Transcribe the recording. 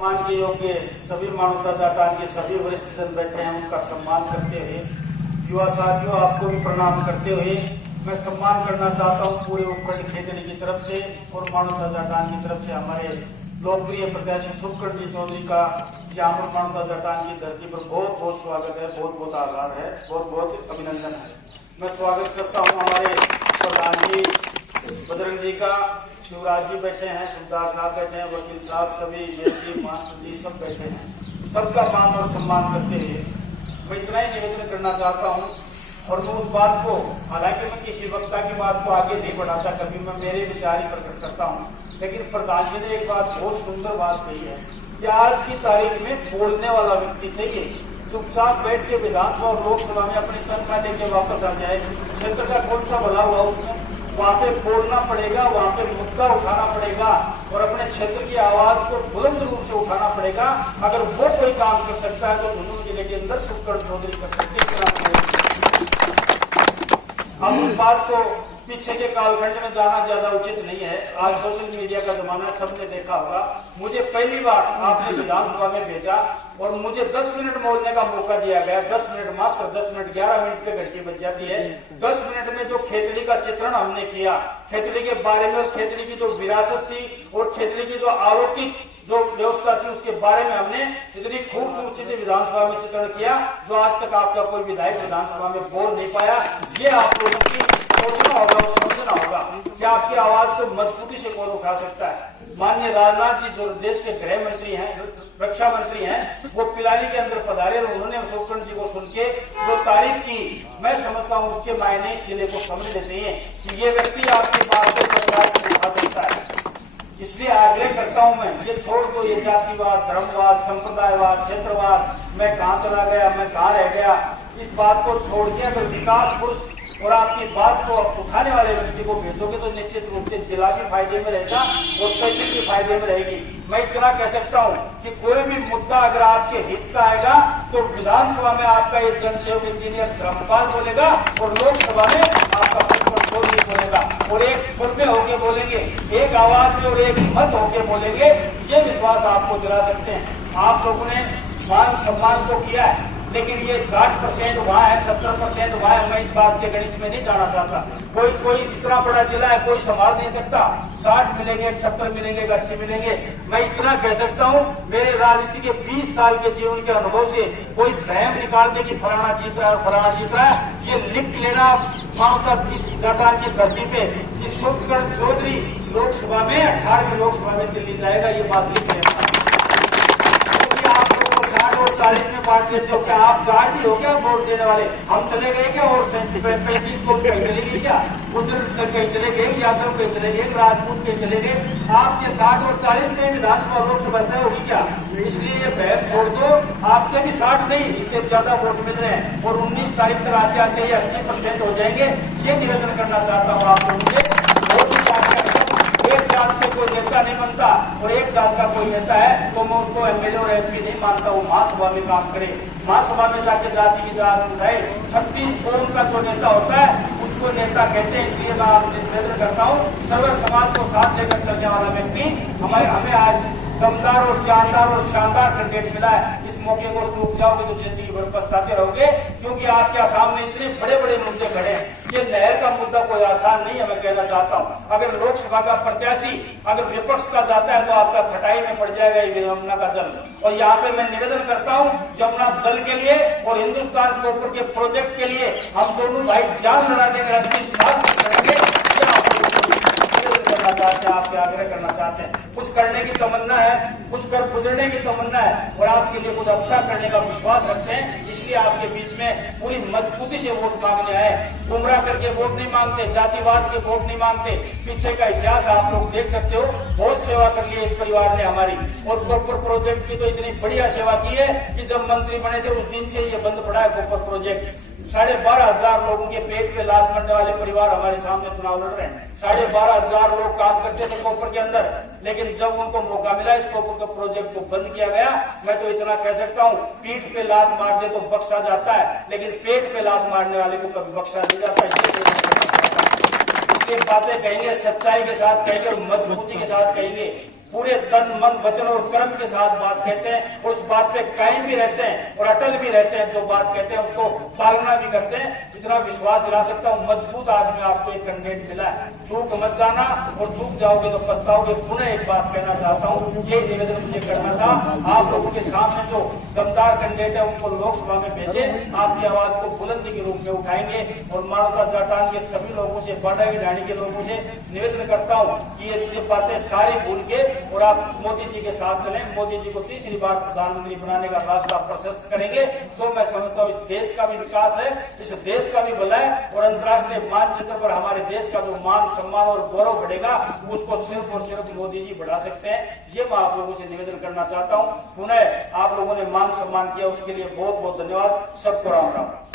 सम्मान के योग्य सभी मानवता जाटान के सभी वरिष्ठ जन बैठे हैं, उनका सम्मान करते हुए युवा साथियों आपको भी प्रणाम करते हुए मैं सम्मान करना चाहता हूं पूरे उपखंड खेतड़ी की तरफ से और मानवता जाटान की तरफ से हमारे लोकप्रिय प्रत्याशी शुभकरण जी चौधरी का जामुन मानवता जाटान की धरती पर बहुत बहुत स्वागत है, बहुत बहुत आभार है, बहुत बहुत अभिनंदन है। मैं स्वागत करता हूँ हमारे प्रधान जी बजरंग जी का, शिवराज जी बैठे हैं, सुखदास साहब बैठे हैं, वकील साहब सभी जी मास्टर जी सब बैठे हैं। सबका मान और सम्मान करते हुए मैं इतना ही निवेदन करना चाहता हूँ और मैं उस बात को, हालांकि मैं किसी वक्ता की बात को आगे नहीं बढ़ाता, कभी मैं मेरे विचार ही प्रकट करता हूँ, लेकिन प्रधान जी ने एक बात बहुत सुंदर बात कही है कि आज की तारीख में बोलने वाला व्यक्ति चाहिए। चुपचाप बैठ के विधानसभा और लोकसभा में अपनी तनख्वाह लेके वापस आ जाए, क्षेत्र का कौन सा भला हुआ उसमें, वहां पे बोलना पड़ेगा, वहां पे मुद्दा उठाना पड़ेगा और अपने क्षेत्र की आवाज को बुलंद रूप से उठाना पड़ेगा। अगर वो कोई काम कर सकता है तो झुंझुनू जिले के अंदर शुभकरण चौधरी कर सकते हैं। अब उस बात को पीछे के कालखंड में जाना ज्यादा उचित नहीं है। आज सोशल मीडिया का जमाना, सबने देखा होगा। मुझे पहली बार आपने विधानसभा में भेजा और मुझे 10 मिनट बोलने का मौका दिया गया। 10 मिनट, मात्र 10 मिनट, 11 मिनट पे घंटी बज जाती है। 10 मिनट में जो खेतड़ी का चित्रण हमने किया, खेतड़ी के बारे में और खेतड़ी की जो विरासत थी और खेतड़ी की जो अलौकिक जो व्यवस्था थी उसके बारे में हमने इतनी खूबसूरती विधानसभा में चित्रण किया जो आज तक आपका कोई विधायक विधानसभा में बोल नहीं पाया। ये आप लोगों की सोचना होगा और समझना होगा कि आपकी आवाज को मजबूती से कौन उठा सकता है। माननीय राजनाथ जी जो देश के गृह मंत्री हैं, रक्षा मंत्री हैं, वो पिलानी के अंदर पधारे और उन्होंने शुभकरण जी को सुन के जो तारीफ की, मैं समझता हूँ उसके मायने इस जिले को समझने चाहिए कि ये व्यक्ति आपकी बात को सरकार उठा सकता है। इसलिए आग्रह करता हूं मैं, ये छोड़ दो ये जातिवाद, धर्मवाद, संप्रदायवाद, क्षेत्रवाद, मैं कहां चला गया, मैं कहां रह गया, इस बात को छोड़ के अगर विकास पुरुष और आपकी बात को उठाने वाले व्यक्ति को भेजोगे तो निश्चित रूप से जिला भी फायदे में रहेगा और तहसील भी फायदे में रहेगी। मैं इतना कह सकता हूं कि कोई भी मुद्दा अगर आपके हित का आएगा तो विधानसभा में आपका एक जनसेवक इंजीनियर धर्मपाल बोलेगा और लोकसभा में आपका चौधरी बोलेगा और एक सुर में होके बोलेंगे, एक आवाज में और एक मत होके बोलेंगे। ये विश्वास आपको दिला सकते हैं। आप लोगों ने मान सम्मान तो किया है, लेकिन ये 60% वहाँ है, 70% वहाँ है। मैं इस बात के गणित में नहीं जाना चाहता। कोई इतना बड़ा जिला है, कोई संभाल नहीं सकता। 60 मिलेंगे, 70 मिलेंगे, 80 मिलेंगे। मैं इतना कह सकता हूँ, मेरे राजनीति के 20 साल के जीवन के अनुभव से कोई भ्रम निकाल दे कि फलाना जीत रहा है, फलाना जीत रहा है, ये लिख लेना मानवता जाटान की धरती पे कि शुभकरण चौधरी लोकसभा में 18वीं लोकसभा में दिल्ली जाएगा, ये बात लिख लेना। 40 में बांट देते हो क्या? आप जाट ही हो क्या वोट देने वाले? हम चले गए क्या? और 35 वोट कहीं चले गए क्या? गुजर कहीं चले गए, यादव कहीं चले गए, राजपूत कहीं चले गए। आपके 60 और 40 में विधानसभा लोकसभा तय होगी क्या? इसलिए ये बहन छोड़ दो। आपके भी 60 नहीं, इससे ज्यादा वोट मिल रहे हैं और 19 तारीख तक आते आते ये 80% हो जाएंगे। ये निवेदन करना चाहता हूँ आप लोगों से। एक जात से कोई नेता नहीं बनता और एक जात का कोई नेता है तो मैं उसको एमएलए और एमपी नहीं मानता हूँ। महासभा में काम करे, महासभा में जाके जाति की जात उठाए। 36 कौम का जो नेता होता है उसको नेता कहते हैं। इसलिए मैं आपसे निवेदन करता हूँ, सर्व समाज को साथ लेकर चलने वाला व्यक्ति हमें आज दमदार और जानदार और शानदार कैंडिडेट मिला है। इस मौके को चूक जाओगे तो जिंदगी भर पछताते रहोगे, क्योंकि आपके सामने इतने बड़े बड़े मुद्दे खड़े हैं। ये नहर का मुद्दा कोई आसान नहीं है, मैं कहना चाहता हूँ। अगर लोकसभा का प्रत्याशी अगर विपक्ष का जाता है तो आपका खटाई में पड़ जाएगा ये यमुना का जल। और यहाँ पे मैं निवेदन करता हूँ, यमुना जल के लिए और हिंदुस्तान कोपर के प्रोजेक्ट के लिए हम दोनों भाई जान लड़ा देंगे, करना चाहते हैं, आपसे आग्रह करना चाहते हैं। कुछ करने की तमन्ना है, कुछ कर गुजरने की तमन्ना है और आपके लिए कुछ अच्छा करने का विश्वास रखते हैं। इसलिए आपके बीच में पूरी मजबूती से वोट मांगने आए। गुमराह करके वोट नहीं मांगते, जातिवाद के वोट नहीं मांगते। पीछे का इतिहास आप लोग देख सकते हो। बहुत सेवा कर ली है इस परिवार ने हमारी, और कोपर प्रोजेक्ट की तो इतनी बढ़िया सेवा की है कि जब मंत्री बने थे उस दिन से ये बंद पड़ा है कोपर प्रोजेक्ट। 12,500 लोगों के पेट पे लात मरने वाले परिवार हमारे सामने चुनाव लड़ रहे हैं। 12,500 लोग काम करते थे कोपर के अंदर, लेकिन जब उनको मौका मिला इस कोपर के प्रोजेक्ट को बंद किया गया। मैं तो इतना कह सकता हूँ, पीठ पे लात मार दे तो बख्शा जाता है, लेकिन पेट पे लात मारने वाले को कभी बख्शा नहीं जाता। इसलिए बातें कहेंगे, सच्चाई के साथ कहेंगे और मजबूती के साथ कहेंगे। पूरे तन मन वचन और कर्म के साथ बात कहते हैं, उस बात पे कायम भी रहते हैं और अटल भी रहते हैं, जो बात कहते हैं उसको पालना भी करते हैं। जितना विश्वास दिला सकता हूँ, मजबूत आदमी आपको एक कैंडिडेट मिला है। चूक मत जाना, और चूक जाओगे तो पछताओगे। पुनः एक बात कहना चाहता हूँ, ये निवेदन मुझे करना था। आप लोगों के सामने जो दमदार कैंडिडेट है उनको लोकसभा में भेजे, आपकी आवाज को बुलंदी के रूप में उठाएंगे। और मानवता जाटान के सभी लोगों से, बाडा की ढाणी के लोगों से निवेदन करता हूँ कि ये बातें सारी भूल के और आप मोदी जी के साथ चलें। मोदी जी को तीसरी बार प्रधानमंत्री बनाने का रास्ता प्रशस्त करेंगे तो मैं समझता हूँ इस देश का भी विकास है, इस देश का भी भला है, और अंतर्राष्ट्रीय मानचित्र पर हमारे देश का जो मान सम्मान और गौरव बढ़ेगा उसको सिर्फ और सिर्फ मोदी जी बढ़ा सकते हैं। ये मैं आप लोगों से निवेदन करना चाहता हूँ। पुनः आप लोगों ने मान सम्मान किया, उसके लिए बहुत बहुत धन्यवाद। सबको राम राम।